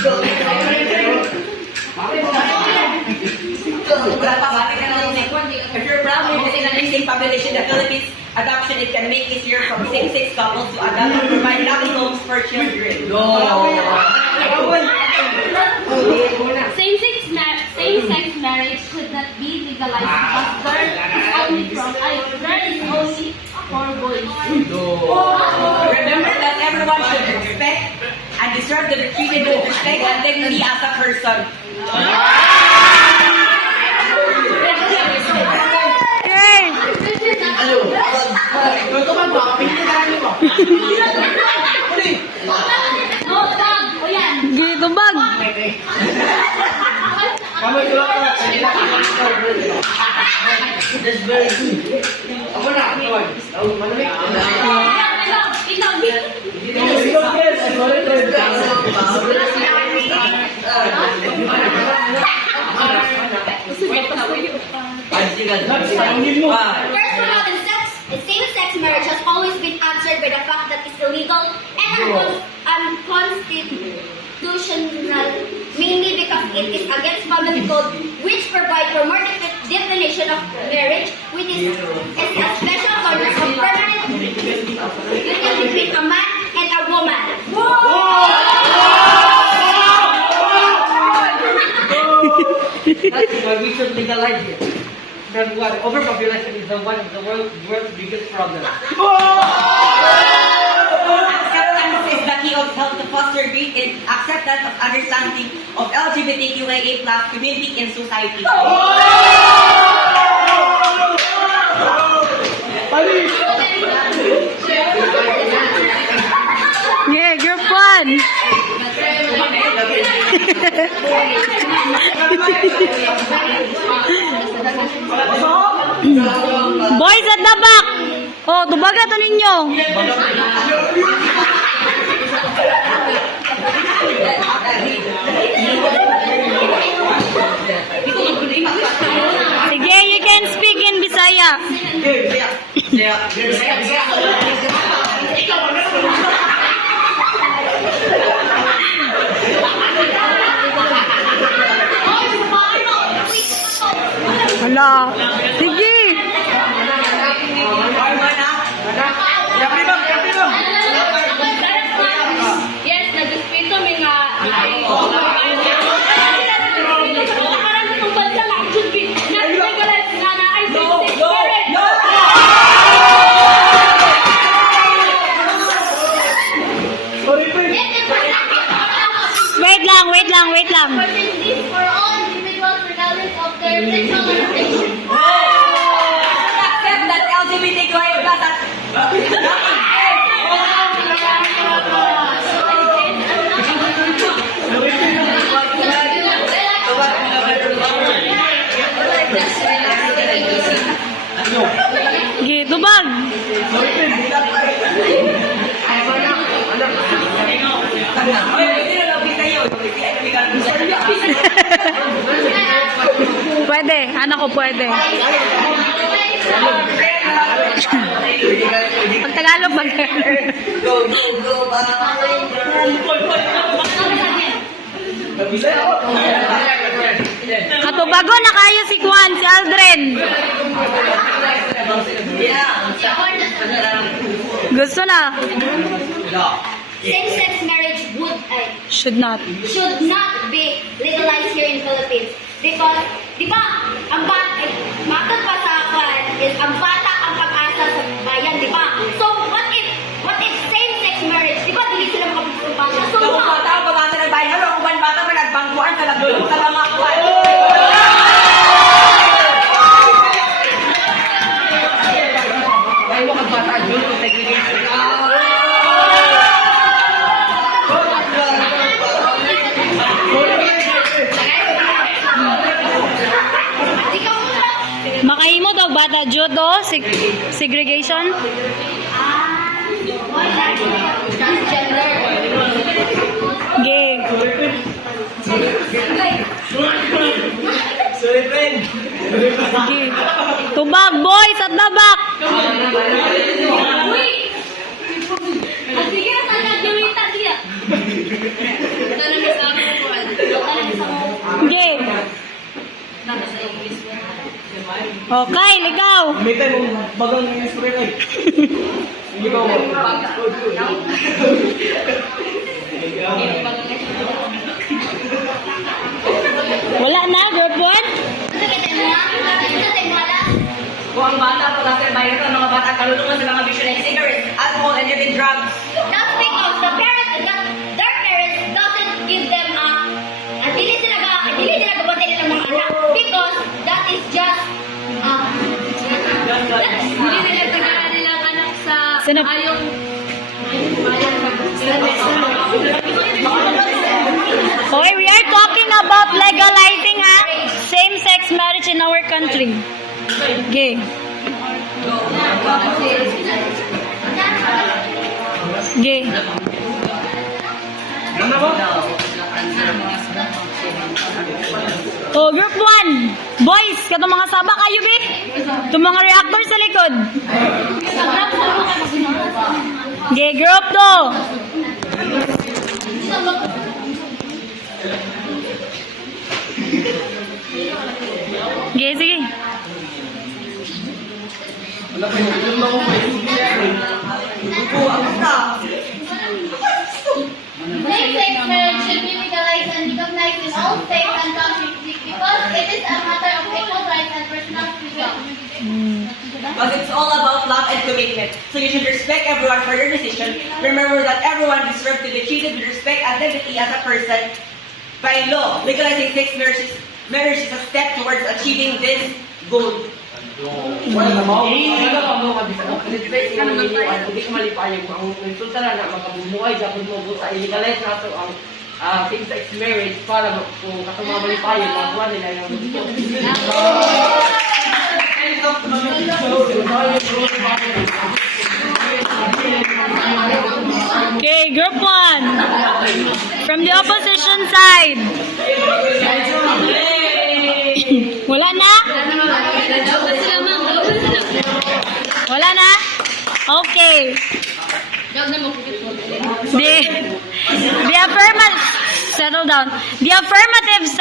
If you're proud of the increasing population in the Philippines, adoption it can make it easier from same-sex couples to adopt and provide loving homes for children. Same-sex marriage should not be legalized because there is only for boys. Remember that everyone should respect and deserve to be treated with respect and dignity as a person. Gitubag. That's very good. Ako na, kawan. Malamig. Same-sex marriage has always been answered by the fact that it's illegal and unconstitutional, mainly because it is against family code, which provide for more definition of marriage, which is a special concept of permanent union between a man and a woman. That's why we should legalize it. Number one, overpopulation is one of the world's biggest problems. Acceptance is the key of health to foster great acceptance of understanding of LGBTQIA+ community in society. Yeah, you're fun. Boys at the back. Oh, tubaga to ninyo. Sige, you can speak in Bisaya. Hala. Sige. Yes, nag-espito may nga wait lang. For all individuals regardless of their sexual orientation. Accept that LGBTQIA+ Gitubag. Pwede, anak ko pwede. Pag Tagalog ba? Katubago na kayo si Juan, si Aldrin. Gusto na. Same-sex marriage Should not be legalized here in Philippines because, di ba, matod pa sa akin is ang bata ang pag-asa sa bayan, di ba? So, what if same-sex marriage, di ba, dili sila makapagpapag sa bata? So, Kung bata ang pag-asa ng bayan, ano, kung bata pa nagbangkuan sa lagulong sa lamakwan. Ay, wakag bata, yun, segregation. Makahimo daw bata judo segregation. transgender. Game. Sige. Tubag boys at labak. Sige na sana gawin ta dia. Okay, ligaw. May tayo bagang ng instrument ay. Hindi ba mo? Wala na, group 1? Kung ang bata pag after bayan ang mga bata kalulungan sa mga vision and cigarettes, alcohol, and even drugs. That's because the parents, their parents doesn't give them dili nila gabati nila mga anak because that is just Hindi nila tagalan nilang anak sa Sino? ayong Okay, we are talking about legalizing same-sex marriage in our country. Okay. Okay. Ano ba? Oh, group 1. Boys, katong mga sabak kayo, be. Itong mga reactor sa likod. Okay, group 2. Okay, sige. Same-sex marriage should be legalized and recognized in all states and countries because it is a matter of equal rights and personal freedom. Because it's all about love and commitment. So you should respect everyone for their decision. Remember that everyone deserves to be treated with respect and dignity as a person. By law, legalizing marriage is a step towards achieving this goal. Wala na mo. Wala na mo kabisa. Hindi ka malipayag mo. Ang resulta na makabumuhay dapat mo sa illegalize na ito ang same-sex marriage para kung katong mga malipayag magawa nila yung gusto. Okay, group 1. From the opposition side. Wala na? Wala na? Okay. The affirmative, settle down. The affirmative